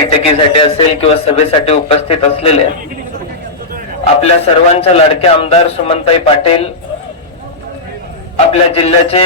बैठकीसाठी असेल किंवा सभेसाठी उपस्थित असलेल्या आपल्या सर्वांच्या लाडक्या आमदार सुमनताई पाटील आपल्या जिल्ह्याचे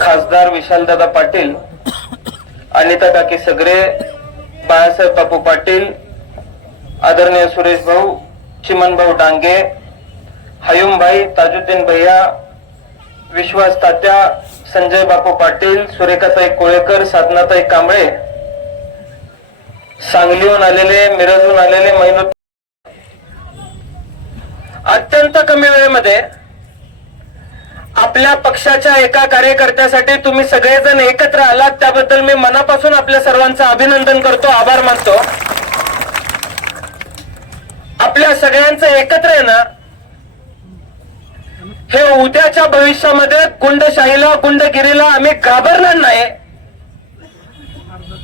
खासदार विशालदादा पाटील अनिता काकी सगरे बाळासाहेब बापू पाटील आदरणीय सुरेश भाऊ चिमनभाऊ डांगे हयुमभाई ताजुद्दीन भैया विश्वास तात्या संजय बापू पाटील सुरेखाताई कोळेकर साधनाताई कांबळे सांगलीहून आलेले मिरजहून आलेले मैनू अत्यंत कमी वेळेमध्ये आपल्या पक्षाच्या एका कार्यकर्त्यासाठी तुम्ही सगळेजण एकत्र आलात त्याबद्दल मी मनापासून आपल्या सर्वांचं अभिनंदन करतो आभार मानतो. आपल्या सगळ्यांचं एकत्र येणं हे उद्याच्या भविष्यामध्ये गुंडशाहीला गुंडगिरीला आम्ही घाबरणार नाही.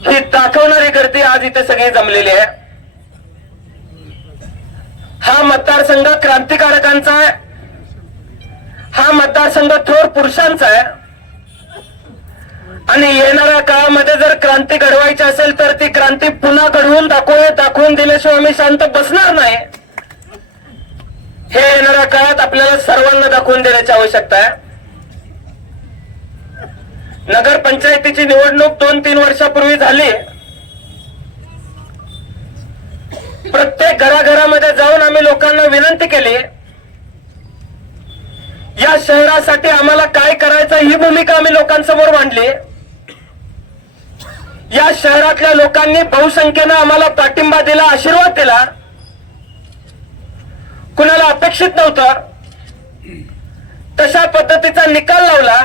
ही दाखवणारी गर्दी आज इथे सगळी जमलेली आहे. हा मतदारसंघ क्रांतिकारकांचा आहे. हा मतदारसंघ थोर पुरुषांचा आहे. आणि येणाऱ्या काळामध्ये जर क्रांती घडवायची असेल तर ती क्रांती पुन्हा घडवून दाखवू दाखवून दिल्याशिवाय आम्ही शांत बसणार नाही. हे येणाऱ्या काळात आपल्याला सर्वांना दाखवून देण्याची आवश्यकता आहे. नगर पंचायतीची निवडणूक दोन तीन वर्षापूर्वी झाली. प्रत्येक घराघरामध्ये जाऊन आम्ही लोकांना विनंती केली. या शहरासाठी आम्हाला काय करायचं ही भूमिका आम्ही लोकांसमोर मांडली. या शहरातल्या लोकांनी बहुसंख्येनं आम्हाला पाठिंबा दिला आशीर्वाद दिला. कुणाला अपेक्षित नव्हतं. तशा पद्धतीचा निकाल लावला.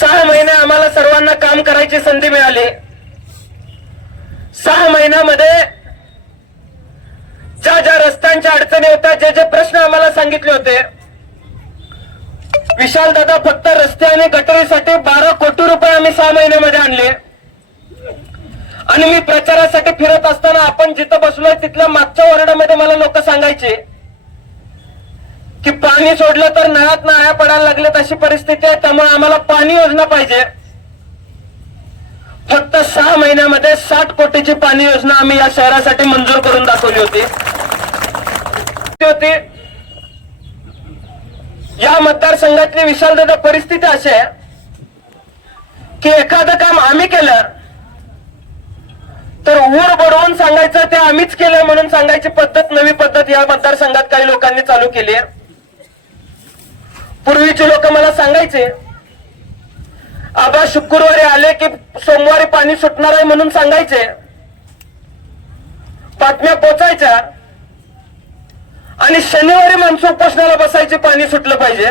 सहा महिने आम्हाला सर्वांना काम करायची संधी मिळाली. सहा महिन्यामध्ये ज्या ज्या रस्त्यांच्या अडचणी होत्या जे जे प्रश्न आम्हाला सांगितले होते विशाल दादा फक्त रस्ते आणि गटरीसाठी बारा कोटी रुपये आम्ही सहा महिन्यामध्ये आणले. आणि मी प्रचारासाठी फिरत असताना आपण जिथं बसलोय तिथल्या मागच्या वॉर्डामध्ये मला लोक सांगायचे की पाणी सोडलं तर नळात नाळ्या पडायला लागले अशी परिस्थिती आहे त्यामुळे आम्हाला पाणी योजना पाहिजे. फक्त सहा महिन्यामध्ये साठ कोटीची पाणी योजना आम्ही या शहरासाठी मंजूर करून दाखवली होती. होती या मतदारसंघातली विशालदादा परिस्थिती अशी आहे की एखादं काम आम्ही केलं तर ऊर बडवून सांगायचं ते आम्हीच केलं म्हणून सांगायची पद्धत नवी पद्धत या मतदारसंघात काही लोकांनी चालू केली आहे. पूर्वीचे लोक मला सांगायचे आबा शुक्रवारी आले की सोमवारी पाणी सुटणार आहे म्हणून सांगायचे. बातम्या पोचायच्या आणि शनिवारी माणसं उपोषणाला बसायचे पाणी सुटलं पाहिजे.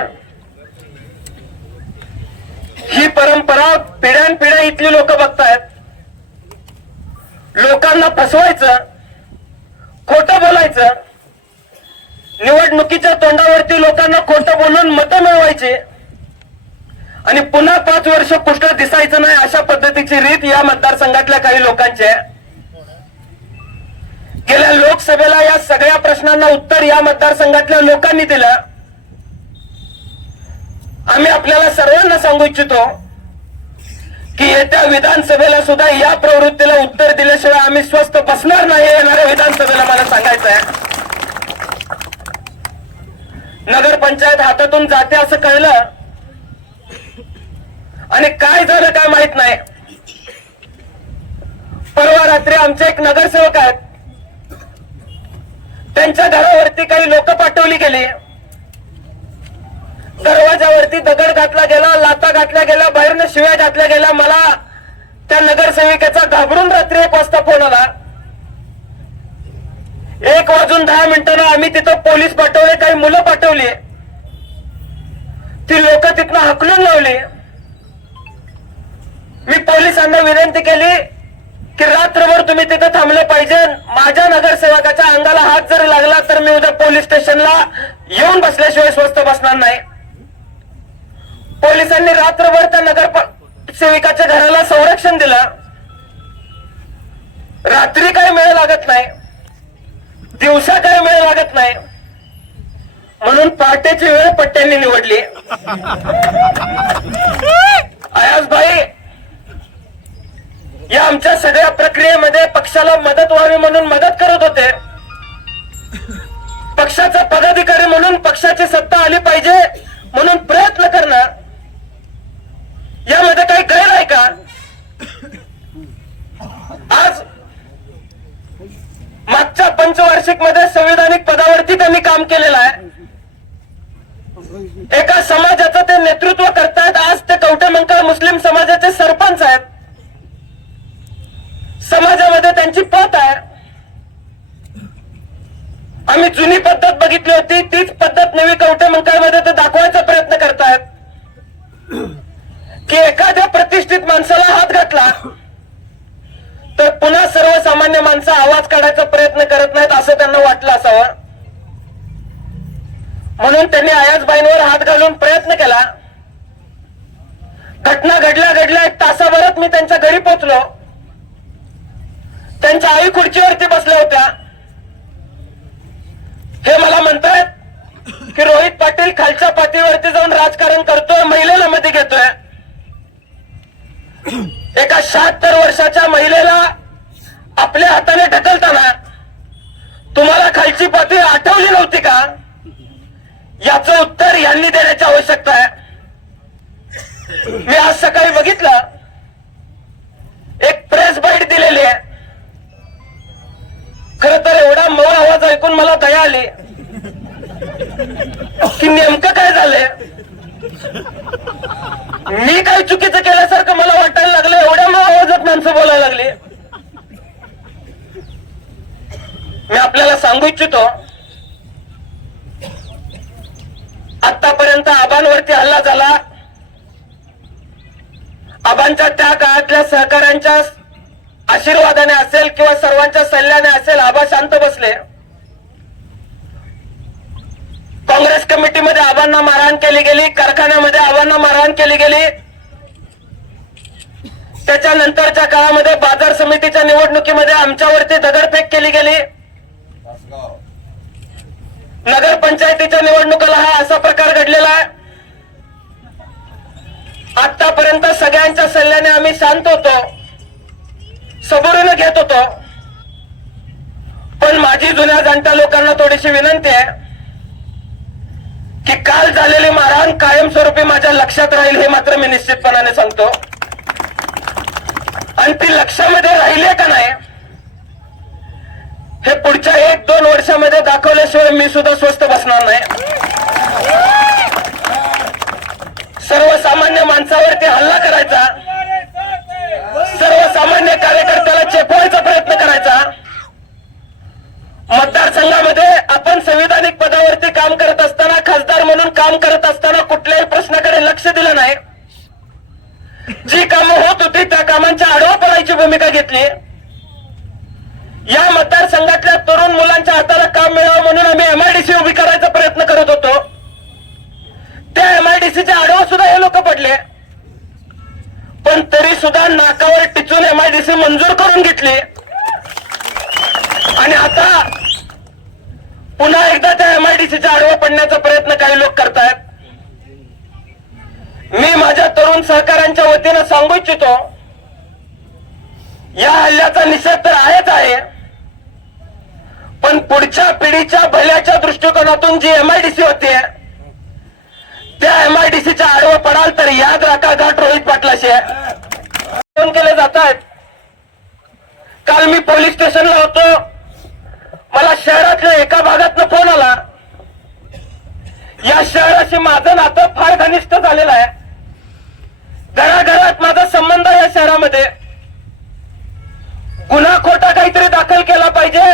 ही परंपरा पिढ्यानपिढ्या इथली लोक बघतायत. लोकांना फसवायचं खोटं बोलायचं निवडणुकीच्या तोंडावरती लोकांना खोटं बोलून मतं मिळवायचे. आणि पुन्हा पाच वर्ष कुठं दिसायचं नाही अशा पद्धतीची रीत या मतदारसंघातल्या काही लोकांची आहे. गेल्या लोकसभेला या सगळ्या प्रश्नांना उत्तर या मतदारसंघातल्या लोकांनी दिलं. आम्ही आपल्याला सर्वांना सांगू इच्छितो की येत्या विधानसभेला सुद्धा या प्रवृत्तीला उत्तर दिल्याशिवाय आम्ही स्वस्थ बसणार नाही येणाऱ्या विधानसभेला मला सांगायचं आहे नगरपंचायत हातातून जाते असं कळलं? आणि काय झालं काय माहीत नाही? परवा रात्री आमचे एक नगरसेवक आहेत. त्यांच्या घरावरती काही लोक पाठवली गेली. दरवाजावरती दगड घातला गेला लाता घातल्या गेल्या बाहेरनं शिव्या घातल्या गेल्या. मला त्या नगरसेविकेचा घाबरून रात्री एक वाजता फोन आला. एक वाजून दहा मिनिटांना आम्ही तिथं पोलीस पाठवले काही मुलं पाठवली. ती लोक तिथनं हकलून लावली. मी पोलिसांना विनंती केली की रात्रभर तुम्ही तिथे थांबले पाहिजे. माझ्या नगरसेवकाच्या अंगाला हात जर लागला तर मी उद्या पोलीस स्टेशनला येऊन बसल्याशिवाय स्वस्त बसणार नाही. पोलिसांनी रात्रभर त्या नगर सेविकाच्या घराला संरक्षण दिलं. रात्री काही वेळ लागत नाही. दिवसा काही वेळ लागत नाही. म्हणून पहाटेची वेळ पट्ट्यांनी निवडली. अयाज भाई या आमच्या सगळ्या प्रक्रियेमध्ये पक्षाला मदत व्हावी म्हणून मदत करत होते. पक्षाचा पदाधिकारी म्हणून पक्षाची सत्ता आली पाहिजे म्हणून प्रयत्न करणार. यामध्ये काही गैर आहे का आज मागच्या नाशिकमध्ये संविधानिक पदावरती त्यांनी काम केलेलं आहे. एका समाजाचं ते नेतृत्व करतायत. आज ते कवठेमंकाळ मुस्लिम समाजाचे सरपंच आहेत. समाजामध्ये त्यांची पत आहे. आम्ही जुनी पद्धत बघितली होती. तीच पद्धत नवी कवठेमंकाळमध्ये ते दाखवायचा प्रयत्न करतायत. की एखाद्या प्रतिष्ठित माणसाला हात घातला तर पुन्हा सर्वसामान्य माणसं आवाज काढायचा प्रयत्न करत नाहीत असं वाटलं असावं म्हणून त्यांनी आयाजबाईंवर हात घालून प्रयत्न केला. घटना घडल्या घडल्या एक तासाभरात मी त्यांच्या घरी पोचलो त्यांच्या आई खुर्चीवरती बसल्या होत्या. हे मला म्हणतायत की रोहित पाटील खालच्या पातळीवरती जाऊन राजकारण करतोय महिलेला मध्ये घेतोय. एका शहात्तर वर्षाच्या महिलेला आपल्या हाताने ढकलताना तुम्हाला खालची पातळी आठवली नव्हती का? याचं उत्तर यांनी देण्याची आवश्यकता आहे. मी आज सकाळी बघितलं. एक प्रेस बाईट दिलेली आहे. खर तर एवढा मऊ आवाज ऐकून मला दया आली. की नेमकं काय झालंय? मी काही चुकीचं केल्यासारखं मला वाटायला लागलं? एवढ्या मऊ आवाजात माणसं बोलायला लागली. मी आपल्याला सांगू इच्छितो आतापर्यंत आबांवरती हल्ला झाला. आबांच्या त्या काळातल्या सहकाऱ्यांच्या आशीर्वादाने असेल किंवा सर्वांच्या सल्ल्याने असेल आबा शांत बसले. काँग्रेस कमिटीमध्ये आबांना मारहाण केली गेली कारखान्यामध्ये आबांना मारहाण केली गेली. त्याच्यानंतरच्या काळामध्ये बाजार समितीच्या निवडणुकीमध्ये आमच्यावरती दगडफेक केली गेली. नगर पंचायतीच्या निवडणुकाला हा असा प्रकार घडलेला आहे. आतापर्यंत सगळ्यांच्या सल्ल्याने आम्ही शांत होतो. सबोरून घेत होतो. पण माझी जुन्या जाणत्या लोकांना थोडीशी विनंती आहे की काल झालेली मारहाण कायमस्वरूपी माझ्या लक्षात राहील हे मात्र मी निश्चितपणाने सांगतो. आणि ती लक्षामध्ये राहिले का नाही हे पुढच्या एक दोन वर्षामध्ये दाखवल्याशिवाय मी सुद्धा स्वस्त बसणार नाही. सर्वसामान्य माणसावरती हल्ला करायचा. सर्वसामान्य कार्यकर्त्याला चेपवायचा प्रयत्न करायचा. मतदारसंघामध्ये आपण संविधानिक पदावरती काम करत असताना खासदार म्हणून काम करत असताना कुठल्याही प्रश्नाकडे लक्ष दिलं नाही. जी कामं होत होती त्या कामांच्या आडवा पडायची भूमिका घेतली. या मतदारसंघातल्या तरुण मुलांच्या हाताला काम मिळावं म्हणून आम्ही एमआयडीसी उभी करायचा प्रयत्न करत होतो. त्या एमआयडीसीच्या आडवा सुद्धा हे लोक पडले. पण तरी सुद्धा नाकावर टिचून एमआयडीसी मंजूर करून घेतली. आणि आता पुन्हा एकदा त्या एमआयडीसीच्या आडवा पडण्याचा प्रयत्न काही लोक करतायत. मी माझ्या तरुण सहकाऱ्यांच्या वतीनं सांगू इच्छितो या हल्ल्याचा निषेध तर आहेच आहे. पण पुढच्या पिढीच्या भल्याच्या दृष्टिकोनातून जी एमआयडीसी होती त्या एमआयडीसीच्या आडवं पडाल तर याद राखा घाट रोहित पाटलाशी. फोन केले जात आहेत काल मी पोलीस स्टेशनला होतो. मला शहरातल्या एका भागातनं फोन आला. या शहराशी माझं नातं फार घनिष्ठ झालेलं आहे. घराघरात माझा संबंध आहे या शहरामध्ये. गुन्हा खोटा काहीतरी दाखल केला पाहिजे.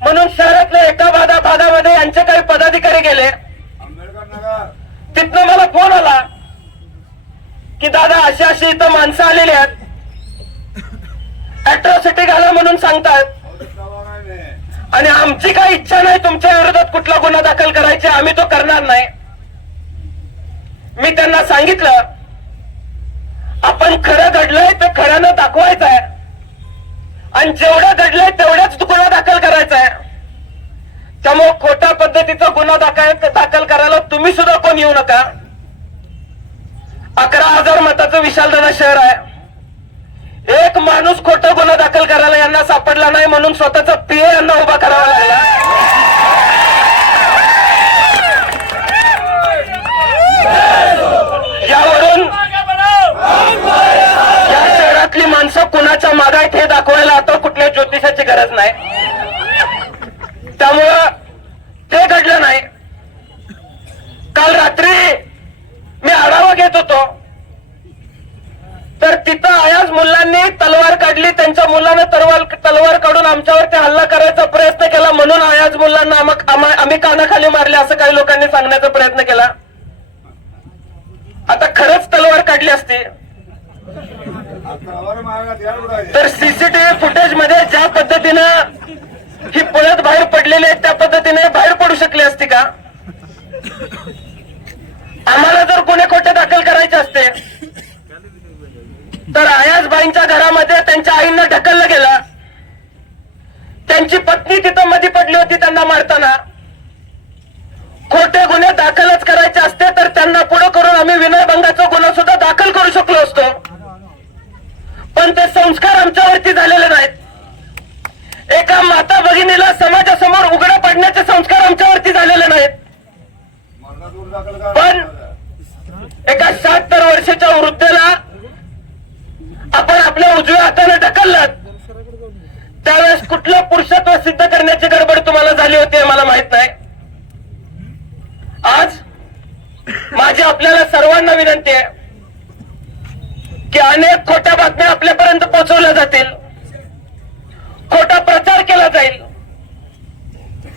म्हणून शहरातल्या एका भागा भागामध्ये यांचे काही पदाधिकारी गेले. तिथनं मला फोन आला की दादा अशी अशी इथं माणसं आलेली आहेत. अॅट्रॉसिटी घाला म्हणून सांगतात. आणि आमची काही इच्छा नाही तुमच्या विरोधात कुठला गुन्हा दाखल करायचा आम्ही तो करणार नाही. मी त्यांना सांगितलं आपण खरं घडलंय तर खऱ्यानं दाखवायचं आहे. आणि जेवढं घडलंय तेवढ्याच गुन्हा दाखल करायचा आहे त्यामुळे खोट्या पद्धतीचा गुन्हा दाखल दाखल करायला तुम्ही सुद्धा कोण येऊ नका. अकरा हजार मताचं विशालदाना शहर आहे. एक माणूस खोटं गुन्हा दाखल करायला यांना सापडला नाही म्हणून स्वतःचा पीए यांना उभा करावा लागला यावरून या शहरातली माणसं कुणाच्या मागायत हे दाखवायला आता कुठल्या ज्योतिषाची गरज नाही. त्यामुळं ते घडलं नाही. काल रात्री मी आढावा घेत होतो. तर तिथं आयाज मुलांनी तलवार काढली. त्यांच्या मुलानं तलवार तलवार काढून आमच्यावरती हल्ला करायचा प्रयत्न केला. म्हणून आयाच मुलांना आम्ही कानाखाली मारले असं काही लोकांनी सांगण्याचा प्रयत्न केला. आता खरंच तलवार काढली असती. तर सीसीटीव्ही फुटेजमध्ये ज्या पद्धतीनं ही पळत बाहेर पडलेली आहेत त्या पद्धतीने बाहेर पडू शकली असती का? आम्हाला जर गुन्हे खोटे दाखल करायचे असते तर आयाजबाईंच्या घरामध्ये त्यांच्या आईंना ढकललं गेलं. त्यांची पत्नी तिथं मध्ये पडली होती त्यांना मारताना. खोटे गुन्हे दाखल करायचे असते तर त्यांना पुढे करून आम्ही विनयभंगाचा गुन्हा सुद्धा दाखल करू शकलो असतो पण ते संस्कार आमच्यावरती झालेले नाहीत एका माता भगिनीला समाजासमोर उघडं पडण्याचे संस्कार आमच्यावरती झालेले नाहीत मरणात दूर दाखल करा. पण- एका शहात्तर वर्षाच्या वृद्धेला आपण आपल्या उजव्या हाताने ढकललात त्यावेळेस कुठलं पुरुषत्व सिद्ध करण्याची गडबड तुम्हाला झाली होती हे मला माहीत नाही आज माझी आपल्याला सर्वांना विनंती आहे की अनेक खोट्या बातम्या आपल्यापर्यंत पोहोचवल्या जातील. खोटा प्रचार केला जाईल.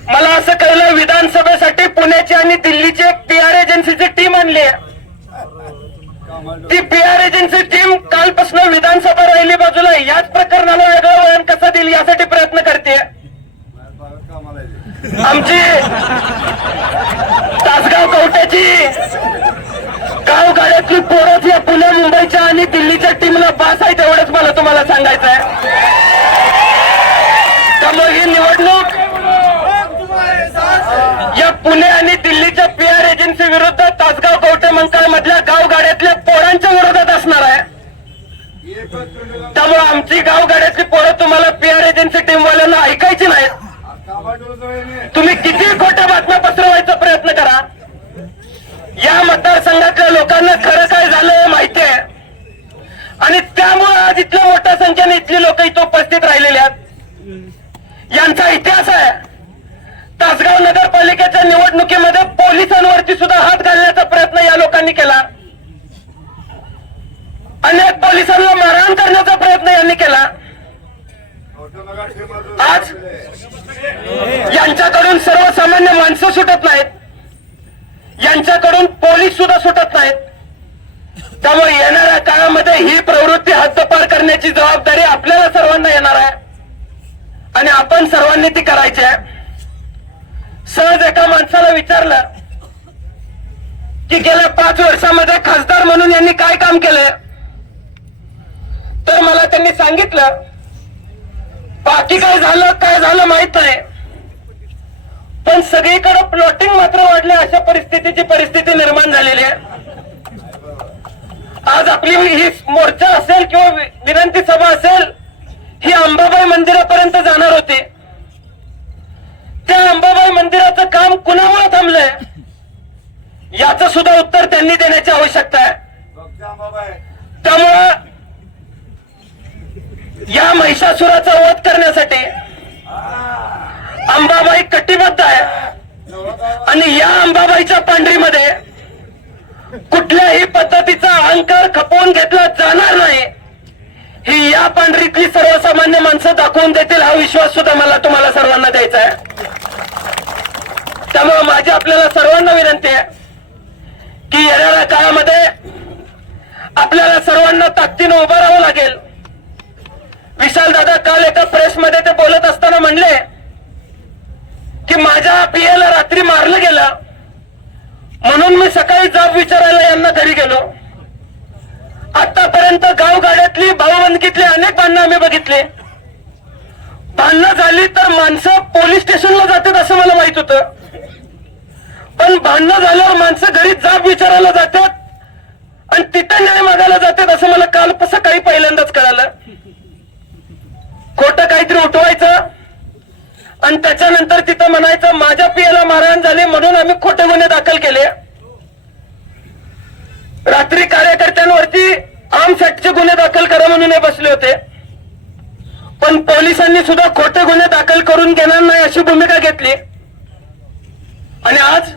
मला असं कळलं विधानसभेसाठी पुण्याची आणि दिल्लीची एक पी आर एजन्सीची टीम आणली आहे. ती पी आर एजन्सी टीम कालपासून विधानसभा राहिली बाजूला. याच प्रकरणाला वेगळं वळण कसं देईल यासाठी प्रयत्न करते. आमची तासगाव कवट्याची गाव गाड्यातली पोरं या पुणे मुंबईच्या आणि दिल्लीच्या टीमला पास आहेत एवढंच मला तुम्हाला सांगायचं आहे त्यामुळे ही निवडणूक या पुणे आणि दिल्लीच्या पी आर एजन्सी विरुद्ध तासगाव कवटे मंकाळ मधल्या गाव गाड्यातल्या पोरांच्या विरोधात असणार आहे एकच पिंडीला त्यामुळे आमची गाव गाड्यातली पोरं तुम्हाला पी आर एजन्सी टीमवाल्यांना ऐकायची नाहीत कामाला डोळं येणे. तुम्ही किती खोट्या बातम्या पसरवायचा प्रयत्न करा या मतदारसंघातल्या लोकांना खरं काय झालं हे माहिती आहे आणि त्यामुळे आज इथल्या मोठ्या संख्येने इथली लोक इथं उपस्थित राहिलेली आहेत यांचा इतिहास आहे. तासगाव नगरपालिकेच्या निवडणुकीमध्ये पोलिसांवरती सुद्धा हात घालण्याचा प्रयत्न या लोकांनी केला. अनेक पोलिसांना मारहाण करण्याचा प्रयत्न यांनी केला. आज यांच्याकडून सर्वसामान्य माणसं सुटत नाहीत. यांच्याकडून पोलीस सुद्धा सुटत नाहीत. त्यामुळे येणाऱ्या काळामध्ये ही प्रवृत्ती हद्दपार करण्याची जबाबदारी आपल्याला सर्वांना येणार आहे. आणि आपण सर्वांनी ती करायची. आहे सहज एका माणसाला विचारलं की गेल्या पाच वर्षामध्ये खासदार म्हणून यांनी काय काम केलं तर मला त्यांनी सांगितलं बाकी काय झालं काय झालं माहीत नाही. पण सगळीकडे प्लॉटिंग मात्र वाढले अशा परिस्थितीची परिस्थिती निर्माण झालेली आहे. आज आपली ही मोर्चा असेल किंवा विनंती सभा असेल ही अंबाबाई मंदिरापर्यंत जाणार होती. त्या अंबाबाई मंदिराचं काम कुणामुळे थांबलंय? याचं सुद्धा उत्तर त्यांनी देण्याची आवश्यकता आहे. त्यामुळं या महिषासुराचा वध करण्यासाठी अंबाबाई कटिबद्ध आहे. आणि या अंबाबाईच्या पांढरीमध्ये कुठल्याही पद्धतीचा अहंकार खपवून घेतला जाणार नाही. ही या पांढरीतली सर्वसामान्य माणसं दाखवून देतील हा विश्वास सुद्धा मला तुम्हाला सर्वांना द्यायचा आहे. त्यामुळे माझी आपल्याला सर्वांना विनंती आहे की येणाऱ्या काळामध्ये आपल्याला सर्वांना ताकदीनं उभं राहावं लागेल. विशाल दादा काल एका प्रेसमध्ये ते बोलत असताना म्हणले की माझ्या पियाला रात्री मारलं गेलं. म्हणून मी सकाळी जाब विचारायला यांना घरी गेलो. आतापर्यंत गावगाड्यातली गाड्यातली अनेक भांडणं आम्ही बघितली. भांडणं झाली तर माणसं पोलीस स्टेशनला जातात असं मला माहीत होतं. पण भांडणं झाल्यावर माणसं घरी जाब विचारायला जातात आणि तिथं न्याय मागायला जातात असं मला काल सकाळी पहिल्यांदाच कळालं. खोटं काहीतरी उठवायचं आणि त्याच्यानंतर तिथं म्हणायचं माझ्या पियाला मारहाण झाली म्हणून आम्ही खोटे गुन्हे दाखल केले. रात्री कार्यकर्त्यांवरती आर्म्स गुन्हे दाखल करा म्हणून बसले होते. पण पोलिसांनी सुद्धा खोटे गुन्हे दाखल करून घेणार नाही अशी भूमिका घेतली. आणि आज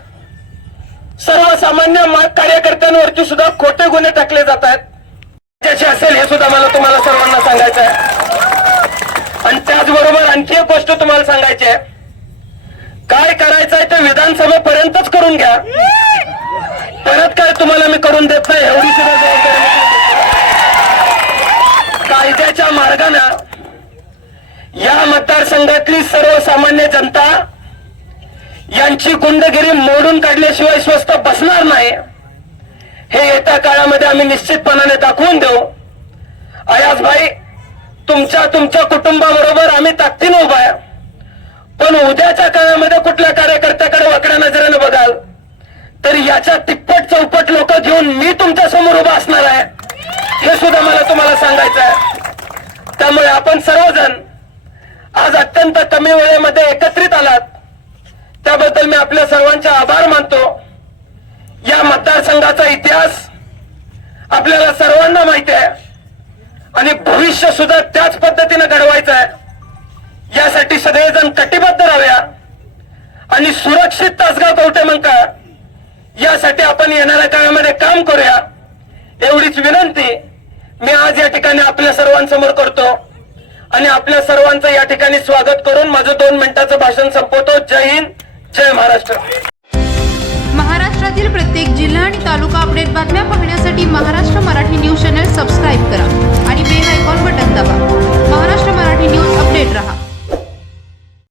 सर्वसामान्य कार्यकर्त्यांवरती सुद्धा खोटे गुन्हे टाकले जात आहेत. ज्याचे असेल हे सुद्धा मला तुम्हाला सर्वांना सांगायचं आहे. आणि त्याचबरोबर आणखी एक गोष्ट तुम्हाला सांगायची आहे. काय करायचं आहे ते विधानसभेपर्यंतच करून घ्या. परत काय तुम्हाला मी करून देत नाही एवढी सुद्धा जबाबदारी कायद्याच्या मार्गानं या मतदारसंघातली सर्वसामान्य जनता यांची गुंडगिरी मोडून काढल्याशिवाय स्वस्त बसणार नाही. हे येत्या काळामध्ये आम्ही निश्चितपणाने दाखवून देऊ. अयाज भाई तुमच्या तुमच्या कुटुंबाबरोबर आम्ही ताकदीनं उभा आहे. पण उद्याच्या काळामध्ये कुठल्या कार्यकर्त्याकडे वाकड्या नजरेनं बघाल? तर याच्या तिप्पट चौपट लोक घेऊन मी तुमच्यासमोर उभा असणार आहे. हे सुद्धा मला तुम्हाला सांगायचं आहे त्यामुळे आपण सर्वजण आज अत्यंत कमी वेळेमध्ये एकत्रित आलात. त्याबद्दल मी आपल्या सर्वांचे आभार मानतो. या मतदारसंघाचा इतिहास आपल्याला सर्वांना माहिती आहे. आणि भविष्य सुद्धा त्याच पद्धतीने घडवायचं आहे यासाठी सगळेजण कटिबद्ध राहूया. आणि सुरक्षित तासगाव कवटे म्हणतात यासाठी आपण येणाऱ्या काळामध्ये काम करूया. एवढीच विनंती मी आज या ठिकाणी आपल्या सर्वांसमोर करतो. आणि आपल्या सर्वांचं या ठिकाणी स्वागत करून माझं दोन मिनिटाचं भाषण संपवतो. जय हिंद जय महाराष्ट्र. महाराष्ट्रातील प्रत्येक जिल्हा आणि तालुका अपडेट बातम्या पाहण्यासाठी Maharashtra Marathi news channel subscribe करा आणि बेल आयकॉन बटन दाबा. महाराष्ट्र मराठी न्यूज अपडेट रहा.